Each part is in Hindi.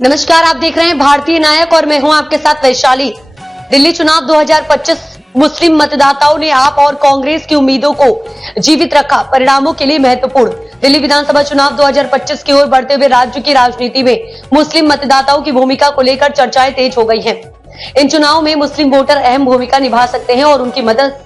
नमस्कार, आप देख रहे हैं भारतीय नायक और मैं हूं आपके साथ वैशाली। दिल्ली चुनाव 2025 मुस्लिम मतदाताओं ने आप और कांग्रेस की उम्मीदों को जीवित रखा। परिणामों के लिए महत्वपूर्ण। दिल्ली विधानसभा चुनाव 2025 की ओर बढ़ते हुए राज्य की राजनीति में मुस्लिम मतदाताओं की भूमिका को लेकर चर्चाएं तेज हो गई हैं। इन चुनाव में मुस्लिम वोटर अहम भूमिका निभा सकते हैं और उनकी मदद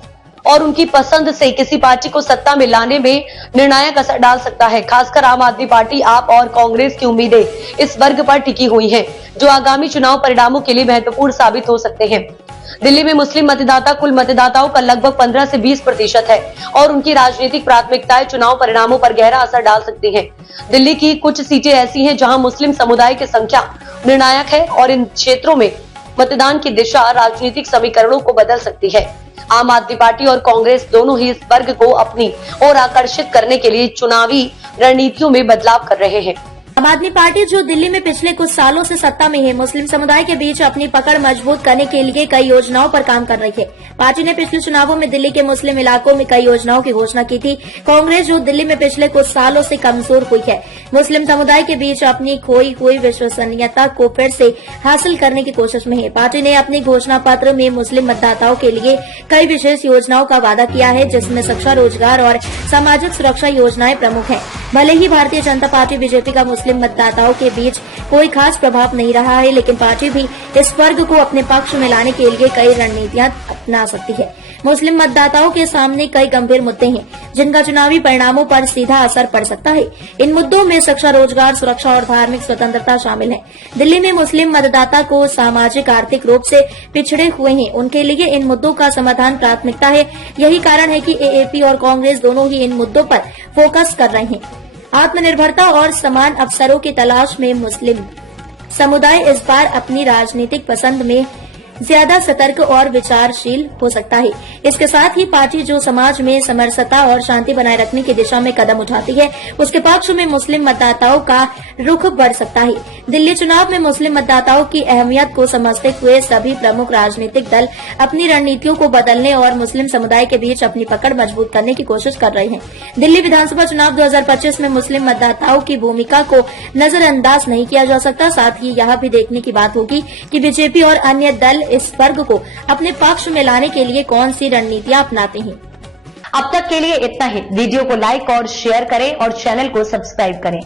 और उनकी पसंद से किसी पार्टी को सत्ता में लाने में निर्णायक असर डाल सकता है। खासकर आम आदमी पार्टी, आप और कांग्रेस की उम्मीदें इस वर्ग पर टिकी हुई हैं, जो आगामी चुनाव परिणामों के लिए महत्वपूर्ण साबित हो सकते हैं। दिल्ली में मुस्लिम मतदाता कुल मतदाताओं का लगभग 15 से 20% है और उनकी राजनीतिक प्राथमिकताएं चुनाव परिणामों पर गहरा असर डाल सकती हैं। दिल्ली की कुछ सीटें ऐसी हैं जहां मुस्लिम समुदाय की संख्या निर्णायक है और इन क्षेत्रों में मतदान की दिशा राजनीतिक समीकरणों को बदल सकती है। आम आदमी पार्टी और कांग्रेस दोनों ही इस वर्ग को अपनी ओर आकर्षित करने के लिए चुनावी रणनीतियों में बदलाव कर रहे हैं। आम आदमी पार्टी, जो दिल्ली में पिछले कुछ सालों से सत्ता में है, मुस्लिम समुदाय के बीच अपनी पकड़ मजबूत करने के लिए कई योजनाओं पर काम कर रही है। पार्टी ने पिछले चुनावों में दिल्ली के मुस्लिम इलाकों में कई योजनाओं की घोषणा की थी। कांग्रेस, जो दिल्ली में पिछले कुछ सालों से कमजोर हुई है, मुस्लिम समुदाय के बीच अपनी खोई हुई विश्वसनीयता को फिर से हासिल करने की कोशिश में है। पार्टी ने अपने घोषणा पत्र में मुस्लिम मतदाताओं के लिए कई विशेष योजनाओं का वादा किया है, जिसमें शिक्षा, रोजगार और सामाजिक सुरक्षा योजनाएं प्रमुख हैं। भले ही भारतीय जनता पार्टी बीजेपी का मुस्लिम मतदाताओं के बीच कोई खास प्रभाव नहीं रहा है, लेकिन पार्टी भी इस वर्ग को अपने पक्ष में लाने के लिए कई रणनीतियां अपना सकती है। मुस्लिम मतदाताओं के सामने कई गंभीर मुद्दे हैं, जिनका चुनावी परिणामों पर सीधा असर पड़ सकता है। इन मुद्दों में शिक्षा, रोजगार, सुरक्षा और धार्मिक स्वतंत्रता शामिल है। दिल्ली में मुस्लिम मतदाता को सामाजिक आर्थिक रूप से पिछड़े हुए हैं, उनके लिए इन मुद्दों का समाधान प्राथमिकता है। यही कारण है कि एएपी और कांग्रेस दोनों ही इन मुद्दों पर फोकस कर रहे हैं। आत्मनिर्भरता और समान अवसरों की तलाश में मुस्लिम समुदाय इस बार अपनी राजनीतिक पसंद में ज्यादा सतर्क और विचारशील हो सकता है। इसके साथ ही पार्टी, जो समाज में समरसता और शांति बनाए रखने की दिशा में कदम उठाती है, उसके पक्ष में मुस्लिम मतदाताओं का रुख बढ़ सकता है। दिल्ली चुनाव में मुस्लिम मतदाताओं की अहमियत को समझते हुए सभी प्रमुख राजनीतिक दल अपनी रणनीतियों को बदलने और मुस्लिम समुदाय के बीच अपनी पकड़ मजबूत करने की कोशिश कर रहे हैं। दिल्ली विधानसभा चुनाव 2025 में मुस्लिम मतदाताओं की भूमिका को नजरअंदाज नहीं किया जा सकता। साथ ही यह भी देखने की बात होगी कि बीजेपी और अन्य दल इस वर्ग को अपने पक्ष में लाने के लिए कौन सी रणनीतियां अपनाते हैं। अब तक के लिए इतना ही। वीडियो को लाइक और शेयर करें और चैनल को सब्सक्राइब करें।